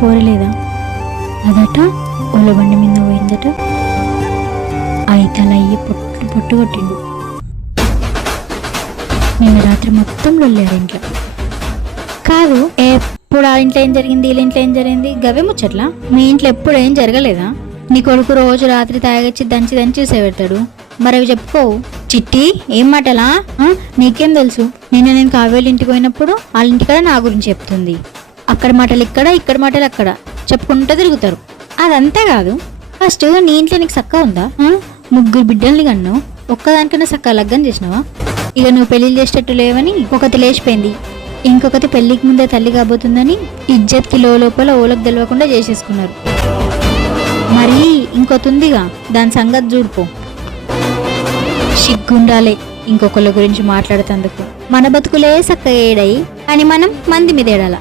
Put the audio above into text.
కోరలేదా? అదట ఓల బండి మీద పోయిందట. అయితే అలా అయ్యి పొట్టు పొట్టు కొట్టిండు. నిన్న రాత్రి మొత్తం లొల్లారు ఇంట్లో. కాదు, ఎప్పుడు ఆ ఇంట్లో ఏం జరిగింది, వీళ్ళ ఇంట్లో ఏం జరిగింది, గవే ముచ్చట్లా? మీ ఇంట్లో ఎప్పుడు ఏం జరగలేదా? నీ కొడుకు రోజు రాత్రి తాగొచ్చి దంచి దంచి సేపెడతాడు, మరి అవి చెప్పుకోవు. చిట్టి, ఏం మాటలా? నీకేం తెలుసు? నేను కావేళ్ళ ఇంటికి పోయినప్పుడు వాళ్ళ ఇంటికాడ నా గురించి చెప్తుంది. అక్కడ మాటలు ఇక్కడ, ఇక్కడ మాటలు అక్కడ చెప్పుకుంటూ తిరుగుతారు. అదంతా కాదు, ఫస్ట్ నీ ఇంట్లో నీకు సక్క ఉందా? 3 బిడ్డల్ని కన్ను, ఒక్కదానికన్నా సక్క లగ్గం చేసినావా? ఇక నువ్వు పెళ్లి చేసేటట్టు లేవని ఒకటి లేచిపోయింది, ఇంకొకటి పెళ్లికి ముందే తల్లి కాబోతుందని ఇజ్జత్కి లోపల ఓలకు తెలియకుండా చేసేసుకున్నారు. మరి ఇంకోటి ఉందిగా, దాని సంగతి చూడుపో. సిగ్గుండాలే ఇంకొకళ్ళ గురించి మాట్లాడుతందుకు. మన బతుకులే సక్క ఏడై అని మనం మంది మీద ఏడాల.